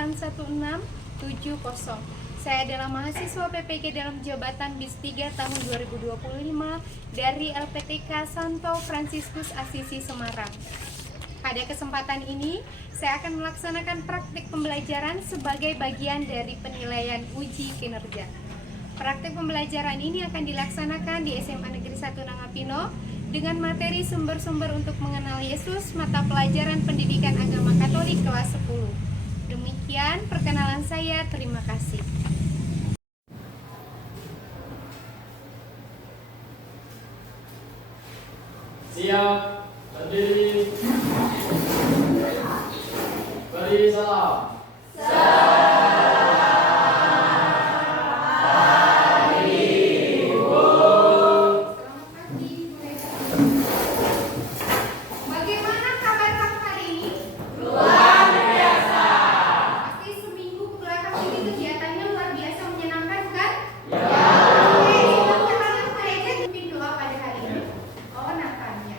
anggaran 1670. Saya adalah mahasiswa PPG dalam jabatan BIS 3 tahun 2025 dari LPTK Santo Fransiskus Asisi Semarang. Pada kesempatan ini, saya akan melaksanakan praktik pembelajaran sebagai bagian dari penilaian uji kinerja. Praktik pembelajaran ini akan dilaksanakan di SMA Negeri 1 Nangapino dengan materi sumber-sumber untuk mengenal Yesus, mata pelajaran pendidikan agama Katolik kelas 10. Demikian perkenalan saya, terima kasih. Siap, berdiri, beri salam. Bagaimana kabar kamu hari ini? Luar biasa. Pasti seminggu kebelakang ini kegiatannya luar biasa menyenangkan, kan? Ya. Oke, kita akan gereja pimpin doa pada hari ini. Oh, Natanya.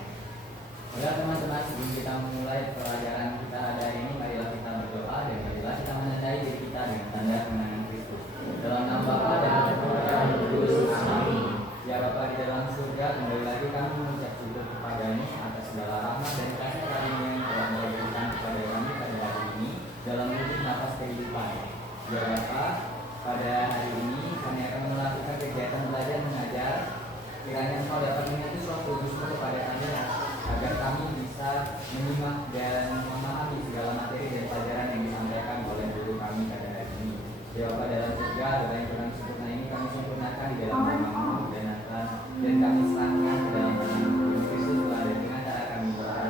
Oke teman-teman, sebelum kita memulai pelajaran kita hari ini, marilah kita berdoa dan marilah kita menandai diri kita dengan tanda kemenangan Kristus. Dalam nama Bapa dan Putra dan Roh Kudus. Amin. Ya Bapa di dalam surga, kembali lagi kami mengucap syukur kepada-Mu atas segala rahmat dan kasih karunia yang telah memberikan kepada kami pada hari ini dalam wujud nafas kehidupan. Ya Bapa, pada hari ini kami akan melakukan kegiatan belajar mengajar. Kiranya Engkau dapat mengutus Roh Kudus-Mu kepada kami agar kami bisa menyimak dan memahami segala materi dan pelajaran yang disampaikan oleh guru kami pada hari ini. Ya Bapa dalam surga, doa yang kurang sempurna ini kami sempurnakan di dalam nama-Mu dan kami serahkan ke dalam tangan-Mu. Kristus Tuhan, dan dengan cara kami berdoa.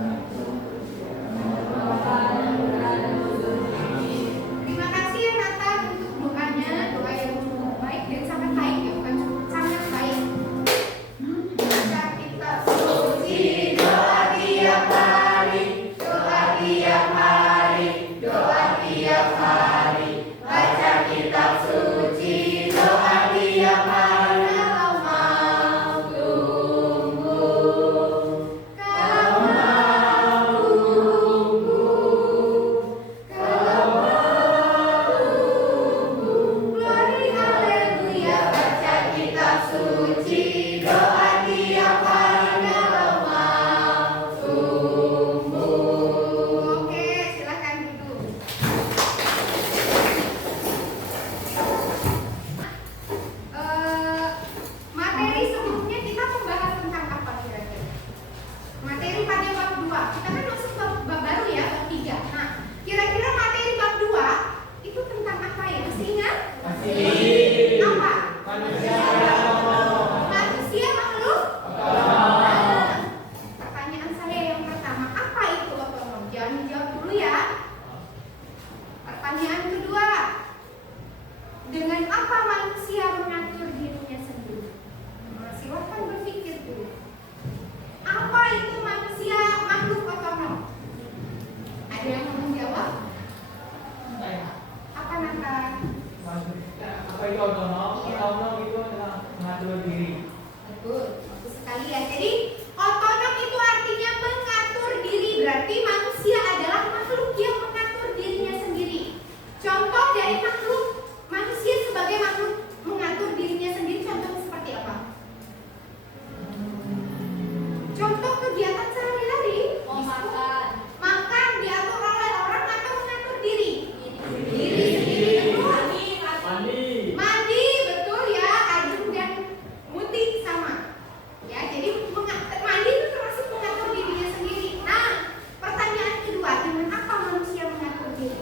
Terima kasih ya Nathan untuk doanya, doa yang cukup baik dan sangat baik ya, bukan cukup, sangat baik. Baca kitab suci, doa tiap hari, doa tiap hari, doa tiap hari. Baca kitab suci, doa tiap hari. Kalau mau tunggu, kalau mau tunggu, kalau mau tunggu. Glory haleluya, baca kitab suci, doa tiap hari. Kalau mau tunggu. Oke, silakan duduk. Materi sebelumnya kita membahas tentang apa kira-kira? Materi pada bab 2. Kita kan masuk bab baru ya, bab 3. Nah, kira-kira materi bab 2 itu tentang apa ya? Masih ingat? Masih. Apa? Manusia makhluk? Nah, pertanyaan saya yang pertama, apa itu otonom? Jangan dijawab dulu ya. Pertanyaan kedua, dengan apa manusia mengatur dirinya sendiri? Nah, silakan berpikir dulu. Apa itu manusia makhluk otonom? Ada yang mau menjawab? Apa Nathan? Apa itu otonom? Otonom itu adalah mengatur diri. Betul, bagus sekali ya. Jadi otonom itu artinya mengatur diri. Berarti manusia adalah makhluk yang mengatur dirinya sendiri. Contoh dari makhluk manusia sebagai makhluk mengatur dirinya sendiri, contohnya seperti apa? Contoh kegiatan sehari-hari. Makan diatur oleh orang atau mengatur diri? Diri sendiri, betul. Mandi, betul ya. Ajeng dan Muti sama. Ya, jadi mandi itu termasuk mengatur dirinya sendiri. Nah, pertanyaan kedua, dengan apa manusia mengatur diri?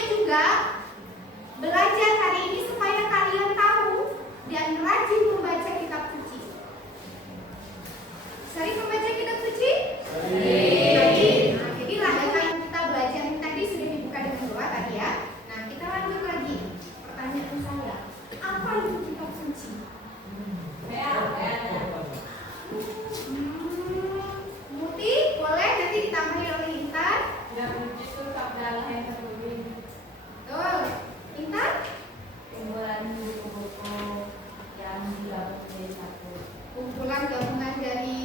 tentunya juga belajar hari ini supaya kalian tahu dan rajin membaca kitab suci. Sering membaca kitab suci? Sering. Nah, jadi lanjutan kita belajar ini tadi sudah dibuka dengan doa tadi ya. Nah, kita lanjut lagi. Pertanyaan saya, apa itu kitab suci? Muti, boleh nanti ditambahi oleh Intan. Kitab suci itu sabda Allah yang tertulis. Betul. Intan? Kumpulan buku-buku yang digabung menjadi satu. Kumpulan gabungan dari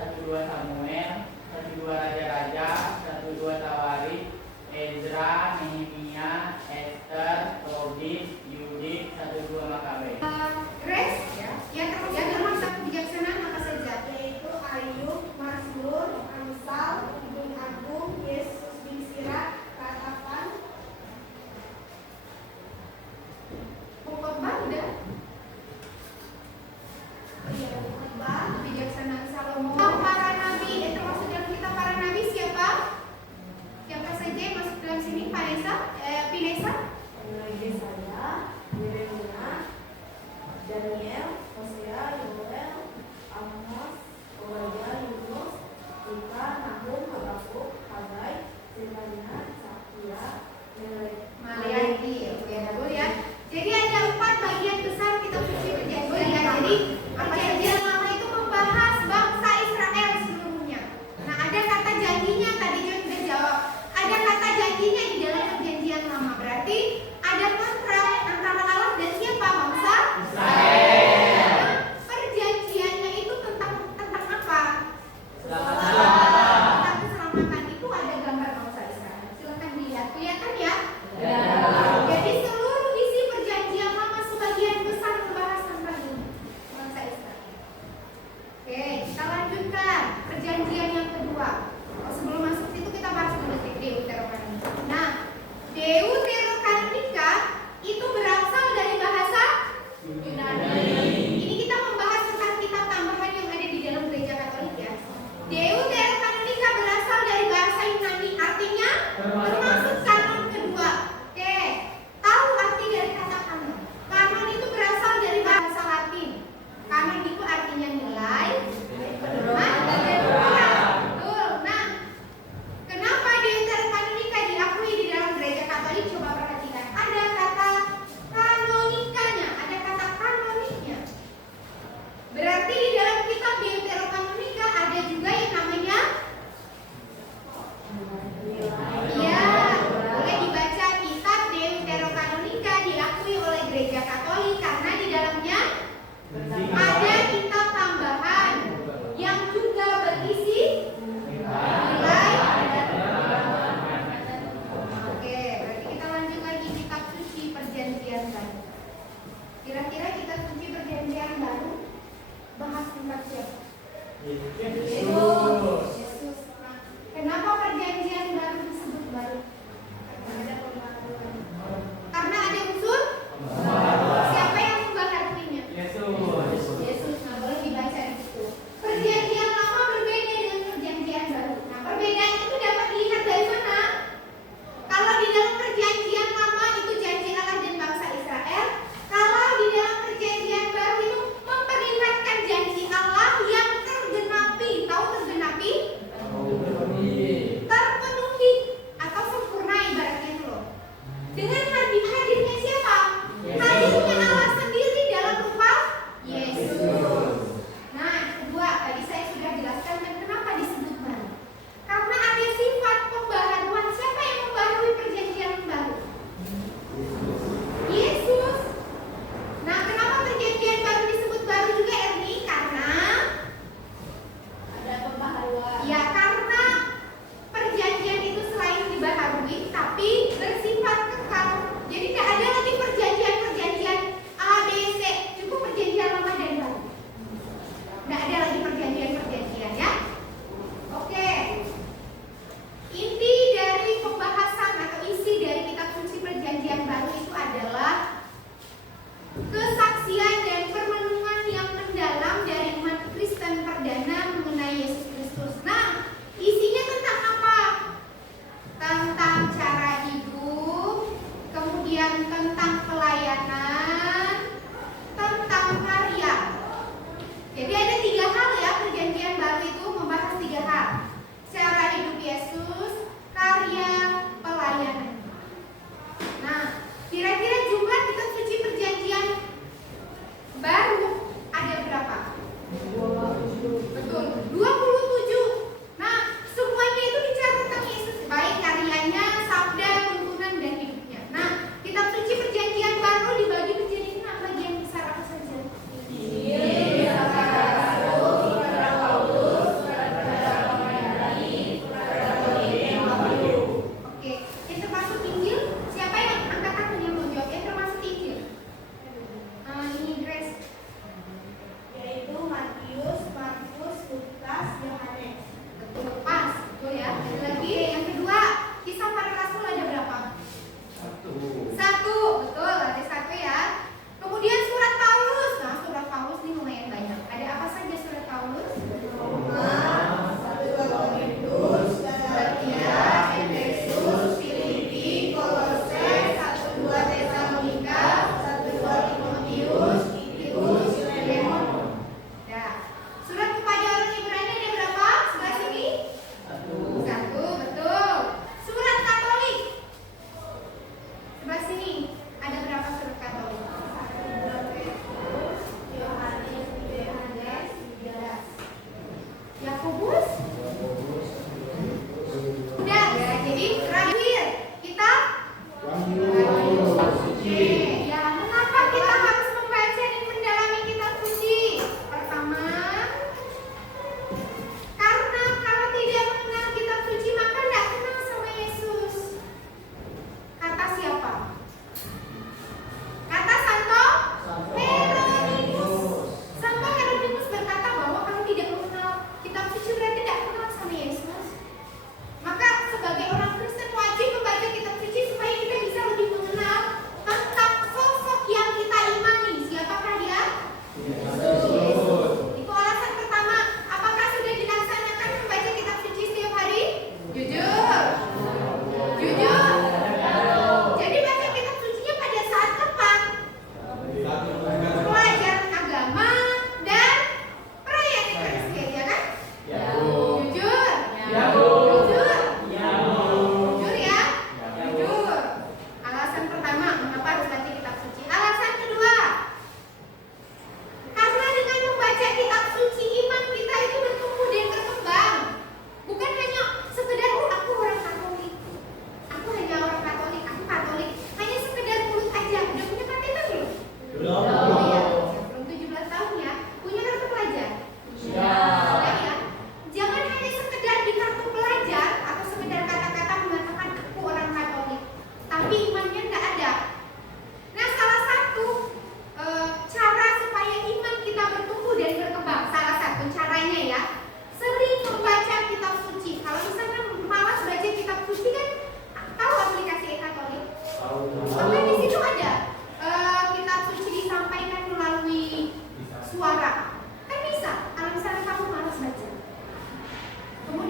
1-2 Samuel, 1-2 Raja-Raja, 1-2 Tawarikh, Ezra, Nehemia, Esther, Tobit, Yudit, 1-2 Makabe. Grace, yang termasuk kebijaksanaan apa saja? Yaitu Ayub, Mazmur, Amsal, Kidung Agung, Yesus bin Sirah, Ratapan, Khotbah udah. Khotbah, Kebijaksanaan Salomo. Para nabi, termasuk dalam kitab para nabi siapa? Siapa saja yang masuk dalam sini? Pinesa? Yesaya, Yeremia, Daniel, Hosea, Yoel, Amos, Obadiah, Yunus, Mika, Nahum, Habakuk, Hagai, Zefania, Zakia, Maleakhi. Oke, dulu ya. Jadi ada 4 bagian besar kitab suci perjanjian. Jadi perjanjian lama itu membahas bangsa Israel seluruhnya. Nah, ada kata janjinya tadi John sudah jawab. Ada kata janjinya di dalam perjanjian lama. Berarti ada kontrak antara Allah dan siapa? Bangsa Israel. Nah, perjanjiannya itu tentang apa? Tentang keselamatan. Itu ada gambar bangsa Israel. Silakan dilihat. Kelihatan ya? Jadi seluruh isi perjanjian lama sebagian besar membahas tentang ini, bangsa Israel. Oke, kita lanjutkan perjanjian yang kedua. Sebelum masuk situ kita bahas dulu Deuterokanonika. Nah, Deuterokanonika itu berasal dari bahasa Yunani. Ini kita membahas tentang kitab tambahan yang ada di dalam gereja Katolik ya. Deuterokanonika berasal dari bahasa Yunani, artinya termasuk kanon kedua. Oke, tahu arti dari kata kanon? Kanon itu berasal dari bahasa Latin. Kanon itu artinya nilai, pedoman, dan aturan. Betul. Nah, kenapa Deuterokanonika diakui di dalam gereja Katolik? Coba perhatikan. Ada kata kanonikanya, ada kata kanoniknya. Berarti di dalam kitab Deuterokanonika ada juga yang namanya boleh dibaca kitab Deuterokanonika diakui oleh gereja Katolik karena di dalamnya ada kitab tambahan yang juga berisi nilai. Oke, berarti kita lanjut lagi kitab suci perjanjian baru. Kira-kira kitab suci perjanjian baru bahas tentang siapa? Yesus. Nah, kenapa perjanjian baru disebut baru? Karena ada unsur siapa yang mengubah artinya? Yesus. Nah, boleh dibaca di situ. Perjanjian lama berbeda dengan perjanjian baru. Nah, perbedaan itu dapat dilihat dari mana? Kalau di dalam perjanjian lama itu janji Allah dan bangsa Israel, kalau di dalam perjanjian baru itu memperlihatkan janji Allah yang tergenapi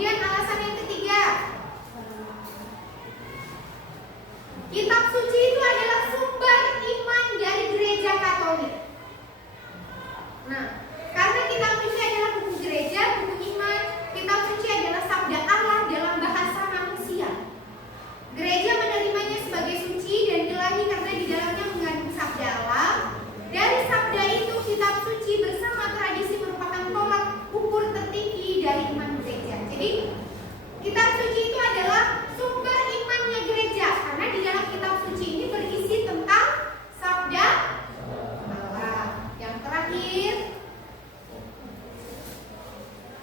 Kemudian alasan yang ketiga, kitab suci itu adalah sumber iman dari gereja Katolik. Nah, karena kitab suci adalah buku gereja, buku iman, kitab suci adalah sabda Allah dalam bahasa manusia. Gereja menerimanya sebagai suci dan ilahi karena di dalamnya mengandung sabda Allah. Dari sabda itu, kitab suci bersama tradisi merupakan tolak ukur tertinggi dari iman gereja. Jadi, kitab suci itu adalah sumber imannya gereja karena di dalam kitab suci ini berisi tentang sabda Allah. Yang terakhir,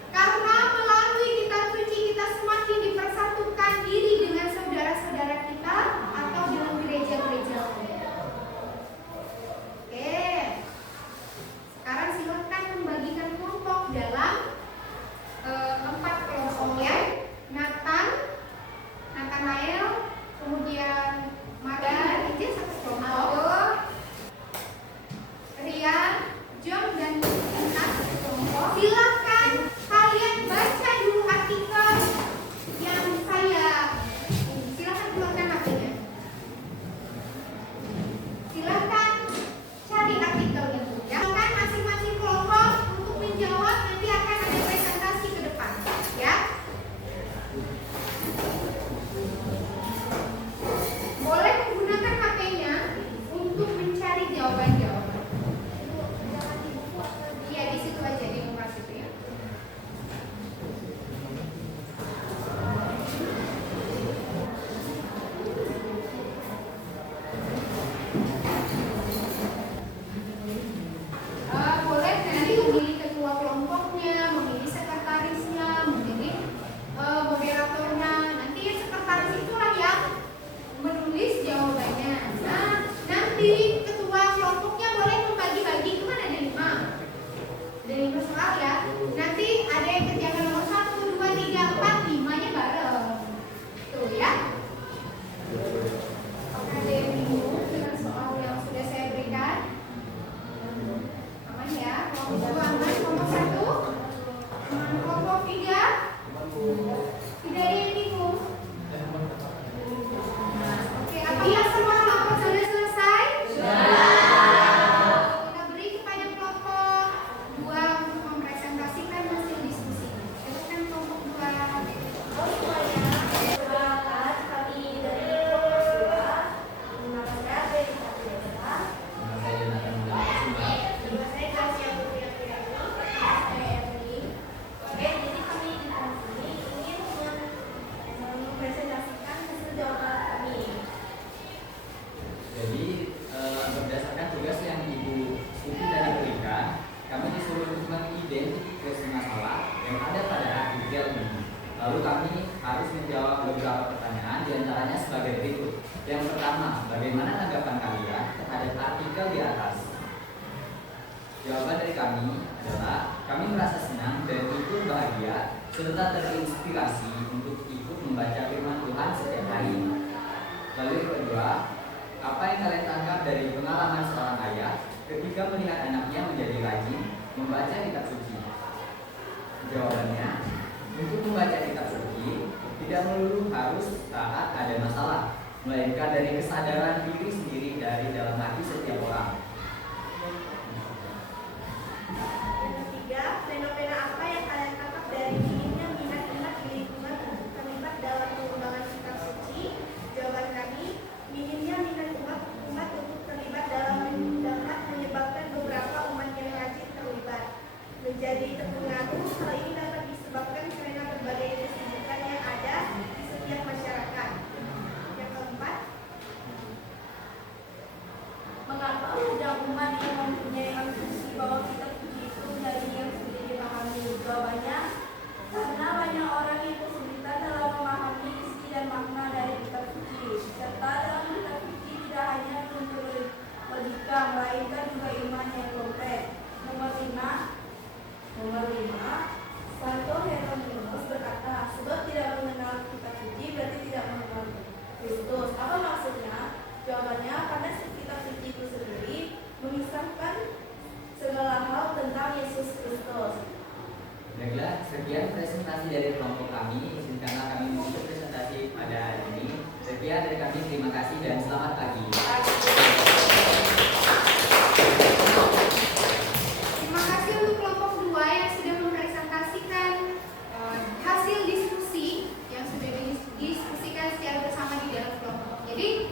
karena melalui kitab suci kita semakin dipersatukan diri dengan saudara-saudara kita atau dengan gereja-gereja lain. Oke, sekarang silakan membagikan kelompok dalam 4 kelompok ya. Nathanael, kemudian Marga, ini satu kelompok. Rian, John dan Intan satu kelompok. Silakan kalian baca dulu artikel yang saya. Silakan keluarkan HP-nya. Silakan cari artikel itu ya. Silakan masing-masing kelompok untuk menjawab, nanti akan ada presentasi ke depan ya. Boleh menggunakan HP-nya untuk mencari jawaban-jawaban. Iya, di situ aja di muka situ ya. Boleh nanti memilih ketua kelompoknya, memilih sekretarisnya, memilih moderatornya. Nanti sekretaris itulah yang menulis jawabannya. Nah, nanti ketua kelompoknya boleh membagi-bagi, kemana ada 5. Ada 5 soal ya. Nanti ada yang kerjakan nomor 1, 2, 3, 4, 5-nya bareng. Tuh ya. Apakah ada yang bingung dengan soal yang sudah saya berikan? Aman ya? Kelompok 2 aman, kelompok 1 aman, kelompok 3 tidak ada yang bingung. Oke, apakah semua kelompok sudah selesai? Kita beri kepada kelompok 2 untuk mempresentasikan hasil diskusi. Silakan kelompok 2. Selamat kami dari kelompok 2. Nama saya Berita Biasa. Nama saya Jonathan Mulia. Nama saya Gracia Putri Apriani. Saya Erni. Oke, jadi kami di sini ingin mempresentasikan hasil jawaban kami. Jadi berdasarkan tugas yang Ibu Upi tadi berikan, kami disuruh untuk mengidentifikasi masalah yang ada pada artikel ini. Lalu kami harus menjawab beberapa pertanyaan, diantaranya sebagai berikut. Yang pertama, bagaimana tanggapan kalian terhadap artikel di atas? Jawaban dari kami adalah kami merasa senang dan ikut bahagia serta terinspirasi untuk ikut membaca firman Tuhan setiap hari. Lalu yang kedua, apa yang kalian tangkap dari pengalaman seorang ayah ketika melihat anaknya menjadi rajin membaca kitab suci? Jawabannya, untuk membaca kitab suci tidak melulu harus saat ada masalah, melainkan dari kesadaran diri sendiri dari dalam hati setiap orang. Yang ketiga, fenomena apa yang kalian tangkap dari minimnya minat-minat di lingkungan untuk terlibat dalam pengembangan kitab suci? Jawaban kami, minimnya minat umat untuk terlibat dalam dapat menyebabkan beberapa umat yang rajin terlibat menjadi terpengaruh. Hal ini dapat disebabkan karena berbagai kesibukan yang ada di setiap masyarakat. Yang keempat, mengapa mudah presentasi dari kelompok kami. Izinkanlah kami menutup presentasi pada hari ini. Sekian dari kami, terima kasih dan selamat pagi. Terima kasih untuk kelompok 2 yang sudah mempresentasikan hasil diskusi yang sudah didiskusikan secara bersama di dalam kelompok. Jadi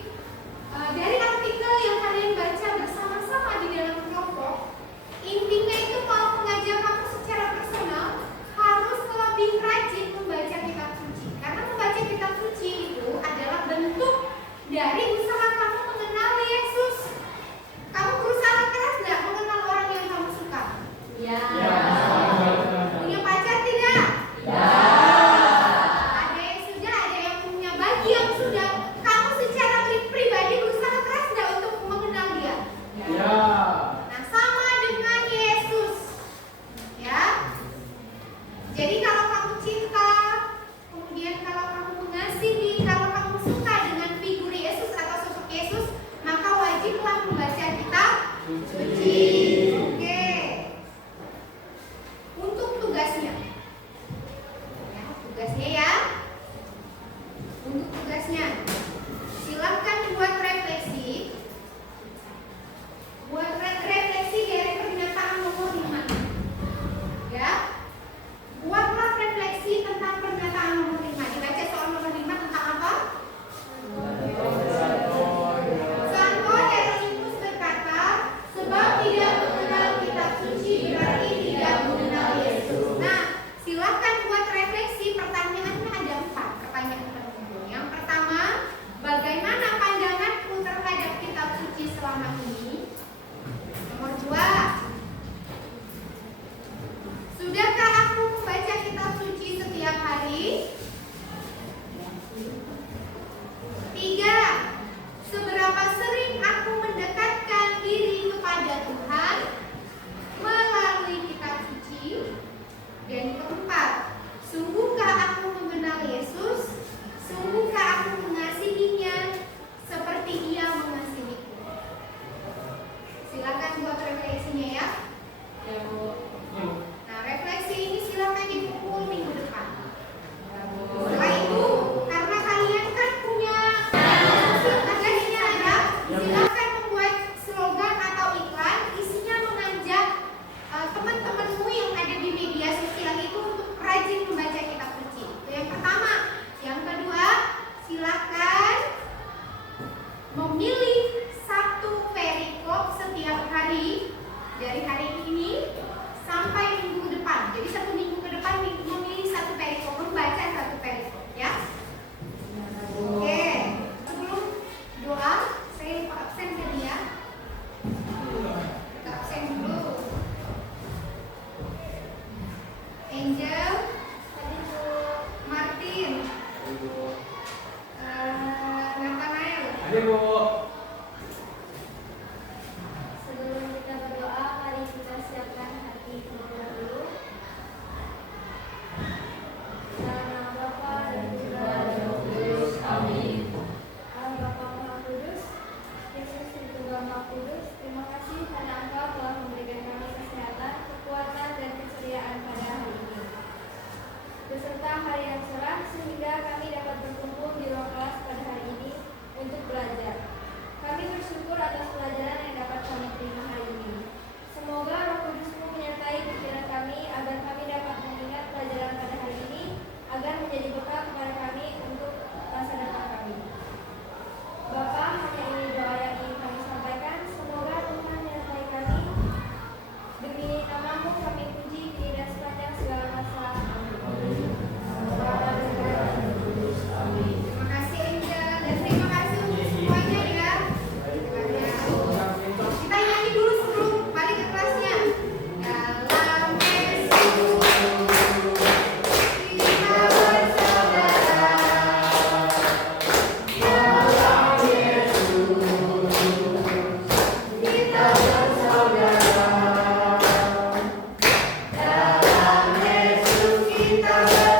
dari artikel yang kalian baca bersama-sama di dalam kelompok, intinya itu mau mengajak kamu secara personal harus lebih rajin membaca kitab suci. Karena membaca kitab suci itu adalah bentuk dari usaha kamu mengenal Yesus. Kamu berusaha keras nggak mengenal orang yang kamu suka? Ya. Punya pacar tidak? Ya. Ada yang sudah, ada yang punya. Bagi yang sudah, kamu secara pribadi berusaha keras nggak untuk mengenal dia? Ya. Nah, sama dengan Yesus, ya. Jadi kalau kamu cinta, kemudian kalau kamu mengasihi, kalau kamu suka dengan figur Yesus atau sosok Yesus, maka wajiblah membaca kitab suci. Oke. Untuk tugasnya, ya. Untuk tugasnya, silakan buat refleksi. Buat refleksi dari pernyataan nomor 5. Ya. Buatlah refleksi tentang pernyataan nomor 5. Dibaca soal nomor 5 tentang apa? Santo Hieronymus berkata, sebab tidak mengenal kitab suci berarti tidak mengenal Yesus. Nah, silakan buat refleksi. Pertanyaannya ada 4 pertanyaan penting. Yang pertama, bagaimana pandanganku terhadap kitab suci selama ini? Nomor 2, sudahkah aku membaca kitab suci setiap hari? 3, seberapa sering aku mendekatkan diri kepada Tuhan melalui kitab suci? Dan keempat, sungguhkah aku mengenal Yesus? Sungguhkah aku mengasihinya seperti Ia mengasihiku? Silakan buat refleksinya ya. Ya, Bu. Nah, refleksi ini silakan dipukul minggu depan. Setelah itu, karena kalian kan punya agendanya ada, silakan membuat slogan atau iklan isinya mengajak teman-temanmu yang ada di media sosial itu untuk rajin membaca kitab suci. Itu yang pertama. Yang kedua, silakan memilih satu perikop setiap hari dari hari ini sampai minggu depan. Jadi 1 minggu ke depan memilih satu perikop, membaca satu perikop, ya. Oke. Sebelum doa, saya lupa absen tadi ya. Kita absen dulu. Angel, Martin, Nathanael. Ada Bu. Sebelum kita berdoa, mari kita siapkan hati kita dulu. Dalam nama Bapa dan Putra dan Roh Kudus. Amin. Allah Bapa Maha Kudus, Yesus Tritunggal Maha Kudus, terima kasih karena Engkau telah memberikan kami kesehatan, kekuatan dan keceriaan pada hari ini. Beserta hari yang cerah sehingga kami dapat berkumpul di ruang kelas pada hari ini untuk belajar. Kami bersyukur atas pelajaran yang dapat kami terima hari ini. Semoga Roh Kudus-Mu menyertai pikiran kami agar kami dapat mengingat pelajaran pada hari ini, agar menjadi bekal kepada kami untuk masa depan kami. Bapa, hanya ini doa yang ingin kami sampaikan. Semoga Tuhan menyertai kami. Demi nama-Mu kami puji kini dan sepanjang segala masa. Amin. Bapa dan Putra dan Roh Kudus. Amin. Terima kasih Angel dan terima kasih untuk semuanya ya. Kita nyanyi dulu sebelum balik ke kelasnya. Dalam Yesus kita bersaudara. Dalam Yesus kita bersaudara. Dalam Yesus kita bersaudara.